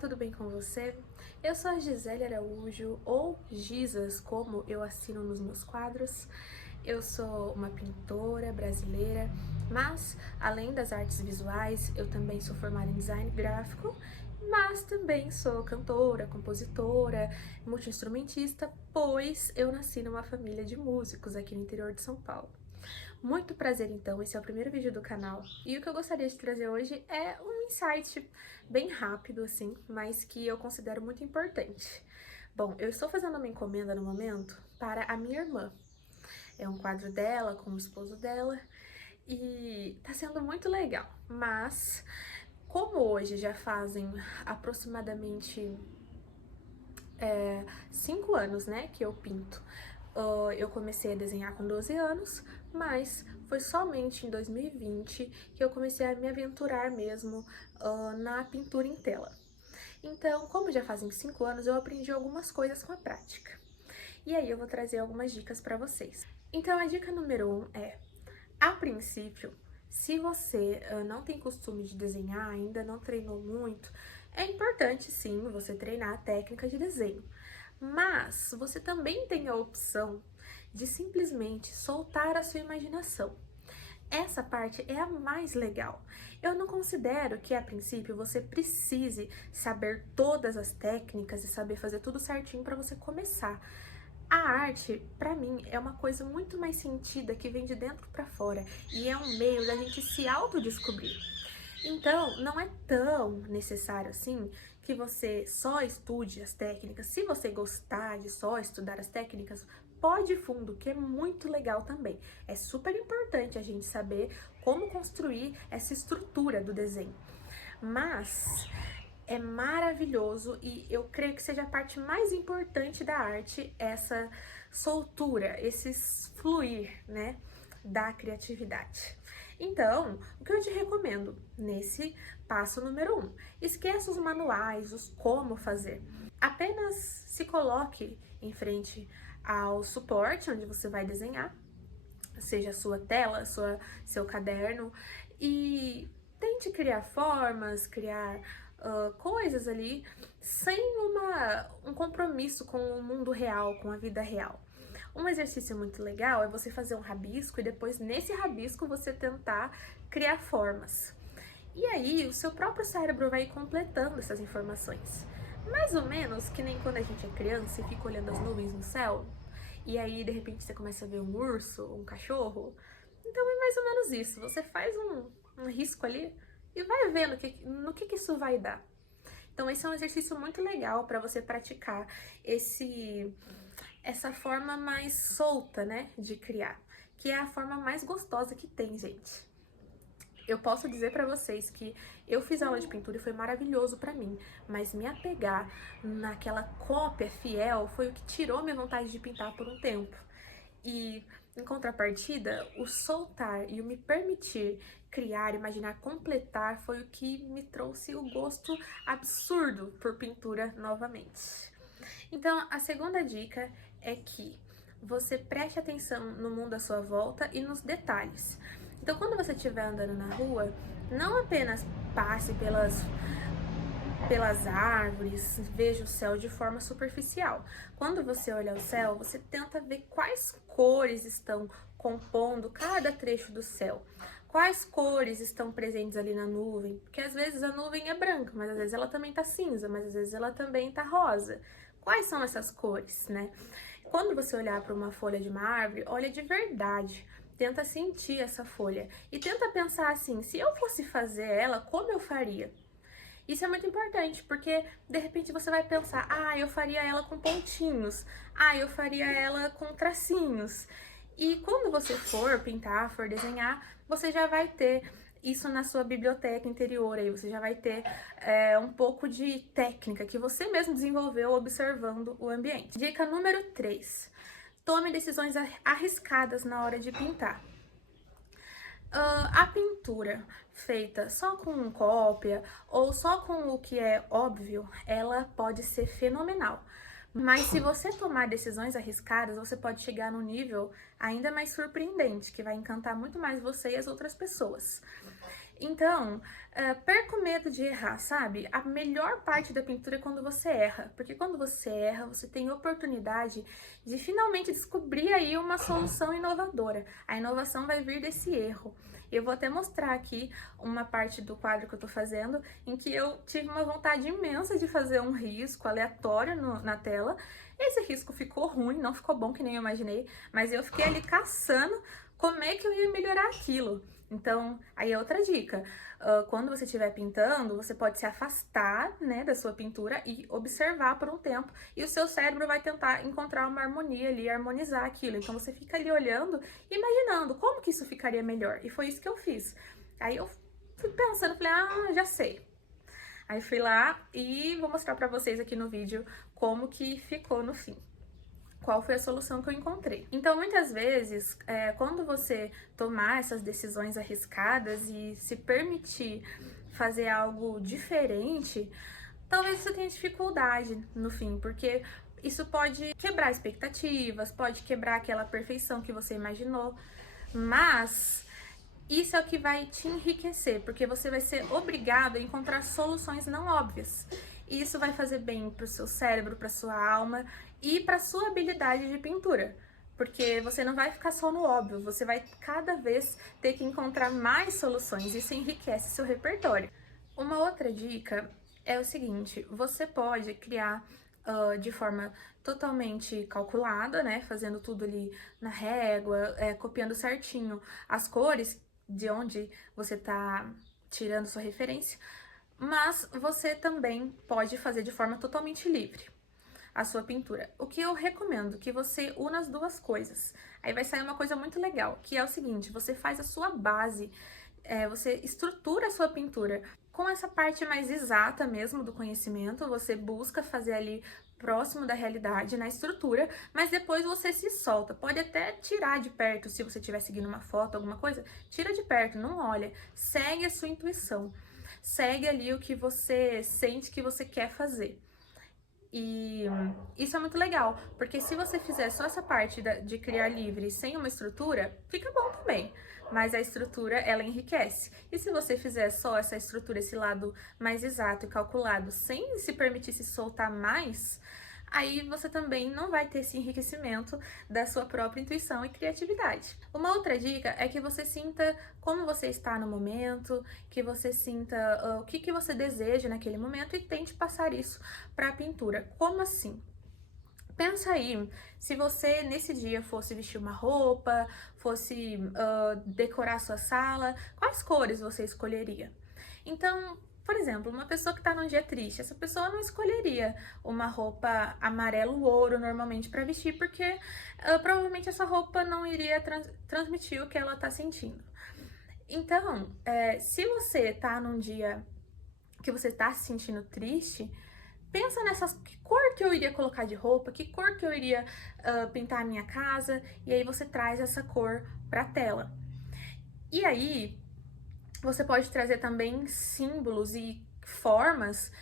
tudo bem com você? Eu sou a Gisele Araújo, ou Gisas, como eu assino nos meus quadros. Eu sou uma pintora brasileira, mas além das artes visuais, eu também sou formada em design gráfico, mas também sou cantora, compositora, multi-instrumentista, pois eu nasci numa família de músicos aqui no interior de São Paulo. Muito prazer então, esse é o primeiro vídeo do canal e o que eu gostaria de trazer hoje é um insight bem rápido assim, mas que eu considero muito importante. Bom, eu estou fazendo uma encomenda no momento para a minha irmã. É um quadro dela com o esposo dela e tá sendo muito legal, mas como hoje já fazem aproximadamente 5 anos, né, que eu pinto. Eu comecei a desenhar com 12 anos, mas foi somente em 2020 que eu comecei a me aventurar mesmo na pintura em tela. Então, como já fazem 5 anos, eu aprendi algumas coisas com a prática. E aí eu vou trazer algumas dicas para vocês. Então, a dica número 1 é, a princípio, se você não tem costume de desenhar, ainda não treinou muito, é importante sim você treinar a técnica de desenho. Mas você também tem a opção de simplesmente soltar a sua imaginação. Essa parte é a mais legal. Eu não considero que, a princípio, você precise saber todas as técnicas e saber fazer tudo certinho para você começar. A arte, para mim, é uma coisa muito mais sentida que vem de dentro para fora e é um meio da gente se autodescobrir. Então, não é tão necessário assim que você só estude as técnicas. Se você gostar de só estudar as técnicas, pode ir fundo, que é muito legal também. É super importante a gente saber como construir essa estrutura do desenho. Mas é maravilhoso e eu creio que seja a parte mais importante da arte, essa soltura, esse fluir, né, da criatividade. Então, o que eu te recomendo nesse passo número 1? Esqueça os manuais, os como fazer. Apenas se coloque em frente ao suporte onde você vai desenhar, seja a sua tela, seu caderno, e tente criar formas, criar coisas ali, sem um compromisso com o mundo real, com a vida real. Um exercício muito legal é você fazer um rabisco e depois nesse rabisco você tentar criar formas. E aí o seu próprio cérebro vai completando essas informações. Mais ou menos que nem quando a gente é criança e fica olhando as nuvens no céu, e aí de repente você começa a ver um urso, um cachorro. Então é mais ou menos isso. Você faz um risco ali e vai vendo no que isso vai dar. Então esse é um exercício muito legal para você praticar essa forma mais solta, né, de criar, que é a forma mais gostosa que tem, gente. Eu posso dizer pra vocês que eu fiz aula de pintura e foi maravilhoso pra mim, mas me apegar naquela cópia fiel foi o que tirou minha vontade de pintar por um tempo. E, em contrapartida, o soltar e o me permitir criar, imaginar, completar foi o que me trouxe o gosto absurdo por pintura novamente. Então, a segunda dica é que você preste atenção no mundo à sua volta e nos detalhes. Então, quando você estiver andando na rua, não apenas passe pelas árvores, veja o céu de forma superficial. Quando você olha o céu, você tenta ver quais cores estão compondo cada trecho do céu. Quais cores estão presentes ali na nuvem? Porque às vezes a nuvem é branca, mas às vezes ela também tá cinza, mas às vezes ela também tá rosa. Quais são essas cores, né? Quando você olhar para uma folha de uma árvore, olha de verdade. Tenta sentir essa folha e tenta pensar assim, se eu fosse fazer ela, como eu faria? Isso é muito importante, porque de repente você vai pensar, eu faria ela com pontinhos, eu faria ela com tracinhos. E quando você for pintar, for desenhar, você já vai ter isso na sua biblioteca interior, aí você já vai ter um pouco de técnica que você mesmo desenvolveu observando o ambiente. Dica número 3. Tome decisões arriscadas na hora de pintar. A pintura feita só com cópia ou só com o que é óbvio, ela pode ser fenomenal. Mas se você tomar decisões arriscadas, você pode chegar num nível ainda mais surpreendente, que vai encantar muito mais você e as outras pessoas. Então, perca o medo de errar, sabe? A melhor parte da pintura é quando você erra, porque quando você erra, você tem oportunidade de finalmente descobrir aí uma solução inovadora. A inovação vai vir desse erro. Eu vou até mostrar aqui uma parte do quadro que eu tô fazendo, em que eu tive uma vontade imensa de fazer um risco aleatório na tela. Esse risco ficou ruim, não ficou bom que nem eu imaginei, mas eu fiquei ali caçando como é que eu ia melhorar aquilo. Então, aí é outra dica. Quando você estiver pintando, você pode se afastar, né, da sua pintura e observar por um tempo. E o seu cérebro vai tentar encontrar uma harmonia ali, harmonizar aquilo. Então, você fica ali olhando e imaginando como que isso ficaria melhor. E foi isso que eu fiz. Aí eu fui pensando, falei, já sei. Aí fui lá e vou mostrar pra vocês aqui no vídeo como que ficou no fim. Qual foi a solução que eu encontrei. Então, muitas vezes, quando você tomar essas decisões arriscadas e se permitir fazer algo diferente, talvez você tenha dificuldade no fim, porque isso pode quebrar expectativas, pode quebrar aquela perfeição que você imaginou, mas isso é o que vai te enriquecer, porque você vai ser obrigado a encontrar soluções não óbvias. E isso vai fazer bem para o seu cérebro, para sua alma e para sua habilidade de pintura. Porque você não vai ficar só no óbvio, você vai cada vez ter que encontrar mais soluções. Isso enriquece seu repertório. Uma outra dica é o seguinte, você pode criar de forma totalmente calculada, né? Fazendo tudo ali na régua, copiando certinho as cores de onde você tá tirando sua referência, mas você também pode fazer de forma totalmente livre a sua pintura. O que eu recomendo que você una as duas coisas. Aí vai sair uma coisa muito legal, que é o seguinte, você faz a sua base, você estrutura a sua pintura com essa parte mais exata mesmo do conhecimento, você busca fazer ali próximo da realidade na estrutura, mas depois você se solta. Pode até tirar de perto, se você estiver seguindo uma foto, alguma coisa, tira de perto, não olha. Segue a sua intuição. Segue ali o que você sente que você quer fazer. E isso é muito legal, porque se você fizer só essa parte de criar livre sem uma estrutura, fica bom também. Mas a estrutura, ela enriquece. E se você fizer só essa estrutura, esse lado mais exato e calculado, sem se permitir se soltar mais, aí você também não vai ter esse enriquecimento da sua própria intuição e criatividade. Uma outra dica é que você sinta como você está no momento, que você sinta o que você deseja naquele momento e tente passar isso para a pintura. Como assim? Pensa aí, se você nesse dia fosse vestir uma roupa, fosse decorar sua sala, quais cores você escolheria? Então, por exemplo, uma pessoa que tá num dia triste, essa pessoa não escolheria uma roupa amarelo ouro normalmente para vestir, porque provavelmente essa roupa não iria transmitir o que ela tá sentindo. Então, se você tá num dia que você tá se sentindo triste, pensa nessas, que cor que eu iria colocar de roupa, que cor que eu iria pintar a minha casa, e aí você traz essa cor pra tela. E aí, você pode trazer também símbolos e formas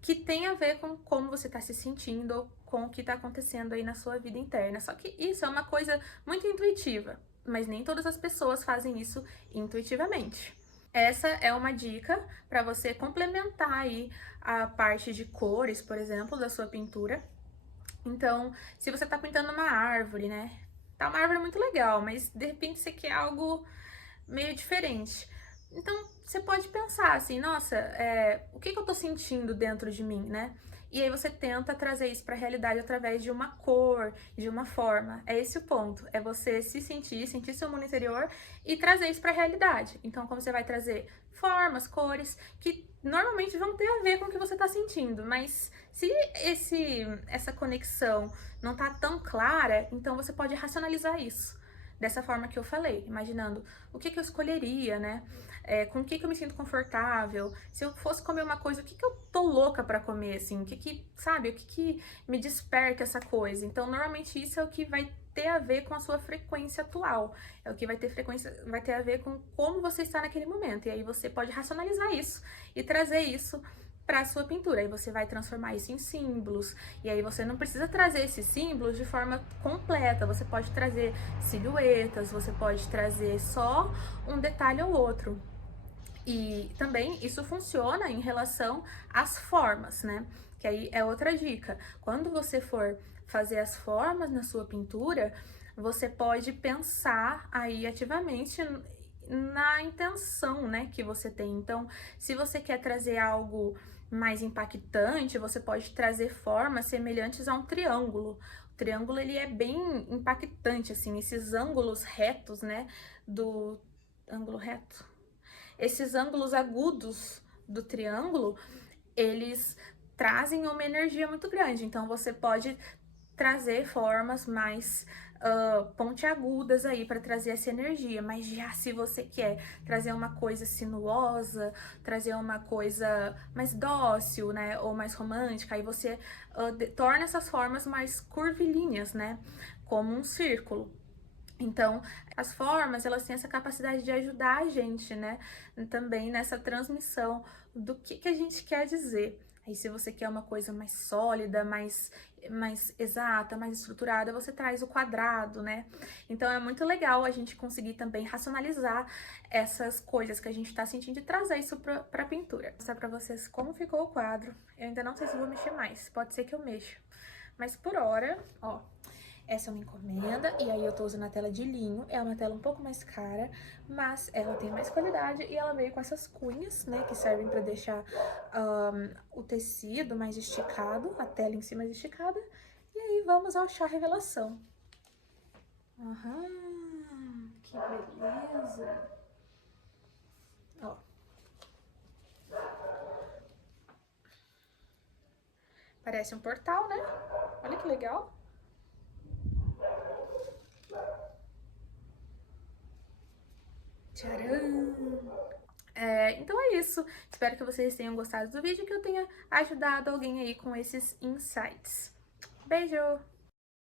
que tem a ver com como você está se sentindo ou com o que está acontecendo aí na sua vida interna. Só que isso é uma coisa muito intuitiva, mas nem todas as pessoas fazem isso intuitivamente. Essa é uma dica para você complementar aí a parte de cores, por exemplo, da sua pintura. Então, se você tá pintando uma árvore, né? Tá uma árvore muito legal, mas de repente você quer algo meio diferente. Então, você pode pensar assim, nossa, o que eu tô sentindo dentro de mim, né? E aí você tenta trazer isso para a realidade através de uma cor, de uma forma. É esse o ponto, é você se sentir seu mundo interior e trazer isso para a realidade. Então, como você vai trazer formas, cores, que normalmente vão ter a ver com o que você está sentindo, mas se essa conexão não tá tão clara, então você pode racionalizar isso. Dessa forma que eu falei, imaginando o que eu escolheria, né? Com o que eu me sinto confortável. Se eu fosse comer uma coisa, o que eu tô louca pra comer, assim? Sabe? O que me desperta essa coisa? Então, normalmente isso é o que vai ter a ver com a sua frequência atual. É o que vai ter a ver com como você está naquele momento. E aí você pode racionalizar isso e trazer isso para a sua pintura. Aí você vai transformar isso em símbolos, e aí você não precisa trazer esses símbolos de forma completa, você pode trazer silhuetas, você pode trazer só um detalhe ou outro. E também isso funciona em relação às formas, né? Que aí é outra dica. Quando você for fazer as formas na sua pintura, você pode pensar aí ativamente na intenção, né, que você tem. Então, se você quer trazer algo mais impactante, você pode trazer formas semelhantes a um triângulo. O triângulo, ele é bem impactante, assim, esses ângulos retos, né, do ângulo reto. Esses ângulos agudos do triângulo, eles trazem uma energia muito grande. Então, você pode trazer formas mais pontiagudas aí para trazer essa energia. Mas já se você quer trazer uma coisa sinuosa, trazer uma coisa mais dócil, né, ou mais romântica, aí você torna essas formas mais curvilíneas, né, como um círculo. Então, as formas, elas têm essa capacidade de ajudar a gente, né, também nessa transmissão do que a gente quer dizer. Aí, se você quer uma coisa mais sólida, mais exata, mais estruturada, você traz o quadrado, né? Então, é muito legal a gente conseguir também racionalizar essas coisas que a gente tá sentindo e trazer isso pra pintura. Vou mostrar pra vocês como ficou o quadro. Eu ainda não sei se vou mexer mais, pode ser que eu mexa. Mas por hora, ó, essa é uma encomenda, e aí eu tô usando a tela de linho, é uma tela um pouco mais cara, mas ela tem mais qualidade e ela veio com essas cunhas, né, que servem pra deixar o tecido mais esticado, a tela em si mais esticada. E aí vamos ao chá revelação. Aham, que beleza! Ó. Parece um portal, né? Olha que legal! Tcharam! Então é isso. Espero que vocês tenham gostado do vídeo, que eu tenha ajudado alguém aí com esses insights. Beijo!